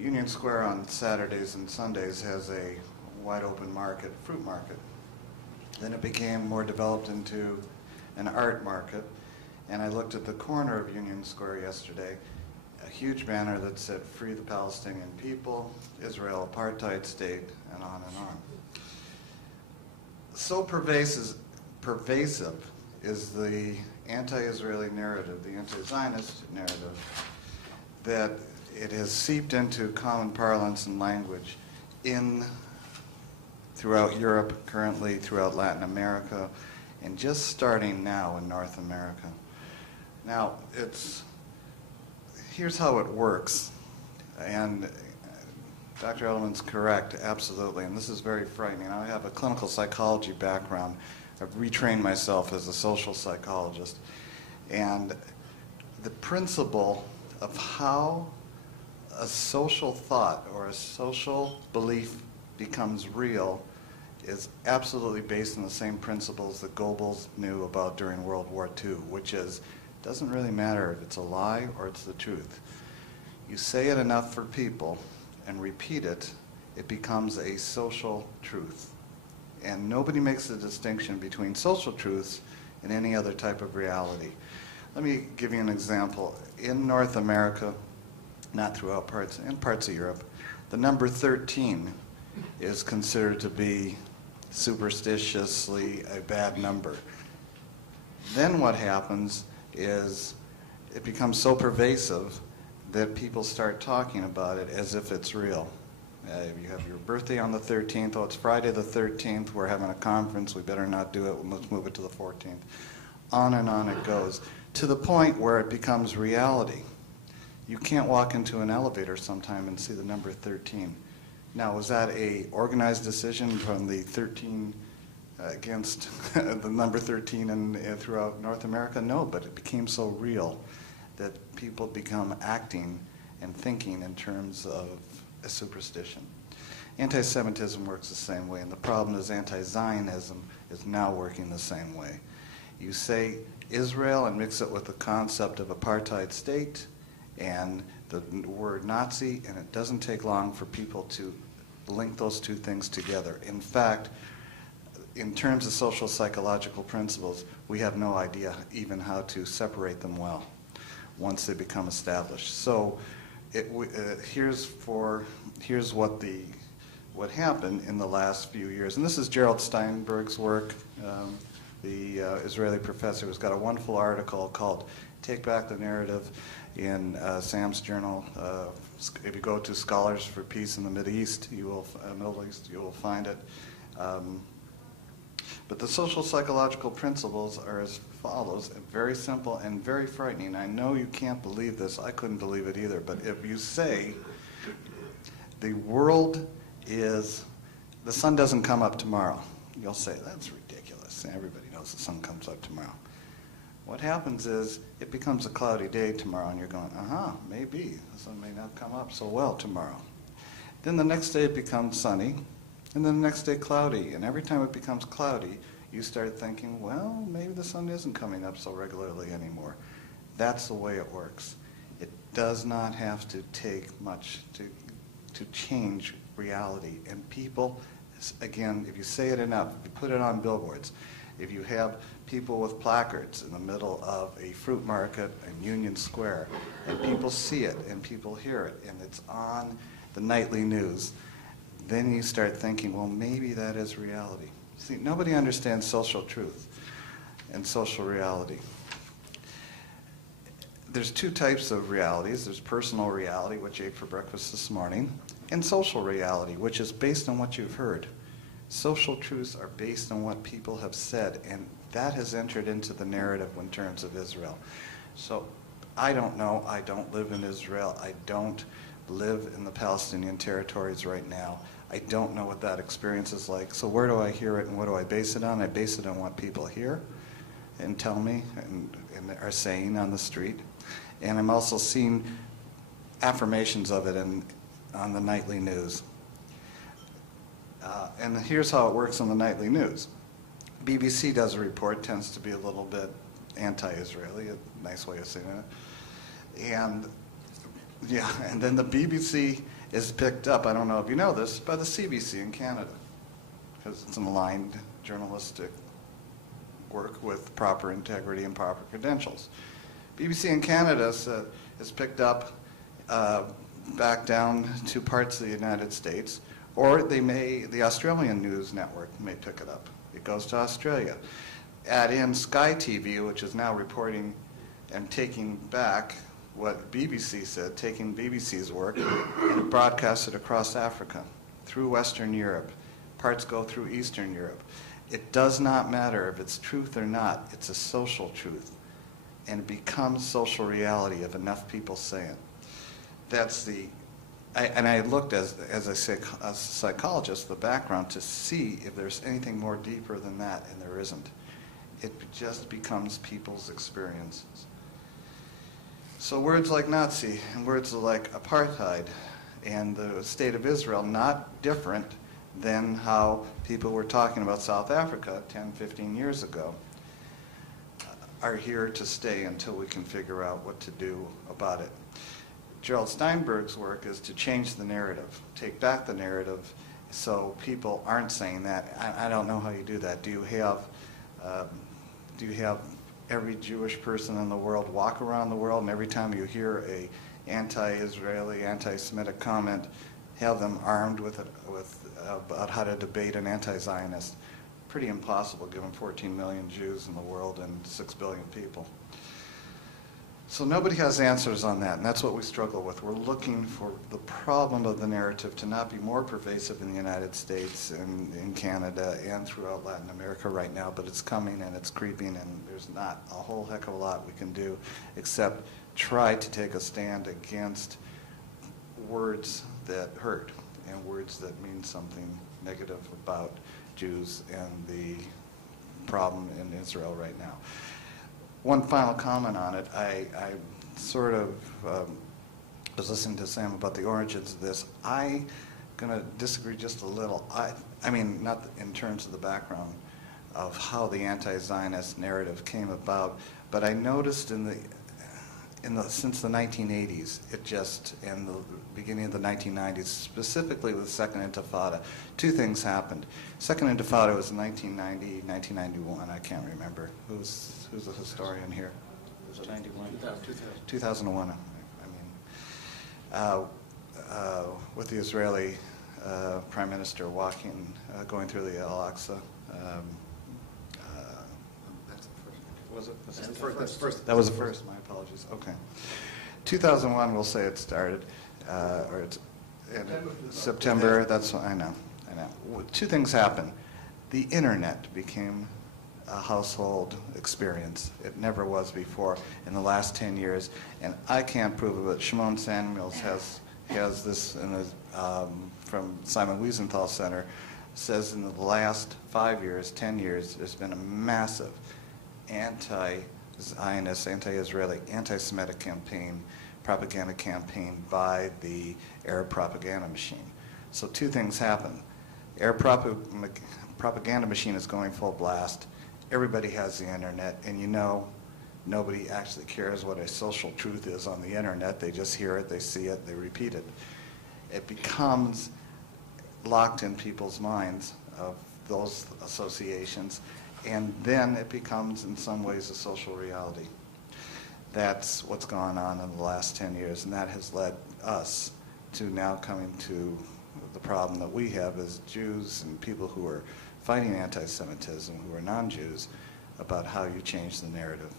Union Square on Saturdays and Sundays has a wide open market, fruit market. Then it became more developed into an art market. And I looked at the corner of Union Square yesterday, a huge banner that said, "Free the Palestinian people, Israel apartheid state," and on and on. So pervasive is the anti-Israeli narrative, the anti-Zionist narrative, that it has seeped into common parlance and language throughout Europe, currently throughout Latin America, and just starting now in North America. Now, here's how it works, and Dr. Elliman's correct, absolutely, and this is very frightening. I have a clinical psychology background. I've retrained myself as a social psychologist, and the principle of how a social thought or a social belief becomes real is absolutely based on the same principles that Goebbels knew about during World War II, which is, it doesn't really matter if it's a lie or it's the truth. You say it enough for people and repeat it, it becomes a social truth. And nobody makes the distinction between social truths and any other type of reality. Let me give you an example. In North America, not throughout parts of Europe, the number 13 is considered to be superstitiously a bad number. Then what happens is it becomes so pervasive that people start talking about it as if it's real. You have your birthday on the 13th, oh, it's Friday the 13th, we're having a conference, we better not do it, let's move it to the 14th. On and on it goes, to the point where it becomes reality. You can't walk into an elevator sometime and see the number 13. Now, was that a organized decision from the 13 against the number 13 and throughout North America? No, but it became so real that people become acting and thinking in terms of a superstition. Anti-Semitism works the same way, and the problem is anti-Zionism is now working the same way. You say Israel and mix it with the concept of apartheid state and the word Nazi, and it doesn't take long for people to link those two things together. In fact, in terms of social psychological principles, we have no idea even how to separate them well once they become established. So here's what happened in the last few years. And this is Gerald Steinberg's work, the Israeli professor, who's got a wonderful article called "Take Back the Narrative" in Sam's Journal. If you go to Scholars for Peace in the Middle East, you will find it. But the social psychological principles are as follows, very simple and very frightening. I know you can't believe this. I couldn't believe it either. But if you say the world is, the sun doesn't come up tomorrow, you'll say, that's ridiculous. Everybody knows the sun comes up tomorrow. What happens is it becomes a cloudy day tomorrow, and you're going, maybe the sun may not come up so well tomorrow. Then the next day it becomes sunny, and then the next day cloudy. And every time it becomes cloudy, you start thinking, well, maybe the sun isn't coming up so regularly anymore. That's the way it works. It does not have to take much to change reality. And people, again, if you say it enough, if you put it on billboards, if you have people with placards in the middle of a fruit market in Union Square, and people see it and people hear it, and it's on the nightly news, then you start thinking, well, maybe that is reality. See, nobody understands social truth and social reality. There's two types of realities. There's personal reality, which I ate for breakfast this morning, and social reality, which is based on what you've heard. Social truths are based on what people have said, and that has entered into the narrative in terms of Israel. So I don't know. I don't live in Israel. I don't live in the Palestinian territories right now. I don't know what that experience is like. So where do I hear it and what do I base it on? I base it on what people hear and tell me and are saying on the street. And I'm also seeing affirmations of it on the nightly news. And here's how it works on the nightly news. BBC does a report, tends to be a little bit anti-Israeli, a nice way of saying it. And yeah, and then the BBC is picked up, I don't know if you know this, by the CBC in Canada, because it's an aligned journalistic work with proper integrity and proper credentials. BBC in Canada is picked up back down to parts of the United States, or the Australian news network may pick it up. It goes to Australia. Add in Sky TV, which is now reporting and taking back what BBC said, taking BBC's work and broadcast it across Africa, through Western Europe. Parts go through Eastern Europe. It does not matter if it's truth or not. It's a social truth. And it becomes social reality if enough people say it. That's I looked, as I say, as a psychologist, the background to see if there's anything more deeper than that, and there isn't. It just becomes people's experiences. So words like Nazi and words like apartheid and the state of Israel, not different than how people were talking about South Africa 10, 15 years ago, are here to stay until we can figure out what to do about it. Gerald Steinberg's work is to change the narrative, take back the narrative so people aren't saying that. I don't know how you do that. Do you have every Jewish person in the world walk around the world, and every time you hear a anti-Israeli, anti-Semitic comment, have them armed with about how to debate an anti-Zionist? Pretty impossible given 14 million Jews in the world and 6 billion people. So nobody has answers on that, and that's what we struggle with. We're looking for the problem of the narrative to not be more pervasive in the United States and in Canada and throughout Latin America right now, but it's coming and it's creeping, and there's not a whole heck of a lot we can do except try to take a stand against words that hurt and words that mean something negative about Jews and the problem in Israel right now. One final comment on it. I sort of was listening to Sam about the origins of this. I'm going to disagree just a little. I mean, not in terms of the background of how the anti-Zionist narrative came about, but I noticed since the 1980s, in the beginning of the 1990s, specifically with the Second Intifada, two things happened. Second Intifada was in 1990, 1991, I can't remember. Who's a historian here? Was it 91? 2001, with the Israeli Prime Minister going through the Al-Aqsa. Was it? That's the first. That was the first. My apologies. Okay. 2001, we'll say it started, or it's September. That's what I know. Two things happened. The internet became a household experience. It never was before in the last 10 years, and I can't prove it, but Shimon Samuels has this in his, from Simon Wiesenthal Center, says in the last 5 years, 10 years, there's been a massive anti-Zionist, anti-Israeli, anti-Semitic propaganda campaign by the Arab propaganda machine. So two things happen. Arab propaganda machine is going full blast. Everybody has the internet, and nobody actually cares what a social truth is on the internet. They just hear it, they see it, they repeat it. It becomes locked in people's minds of those associations, and then it becomes, in some ways, a social reality. That's what's gone on in the last 10 years, and that has led us to now coming to the problem that we have as Jews and people who are fighting anti-Semitism, who are non-Jews, about how you change the narrative.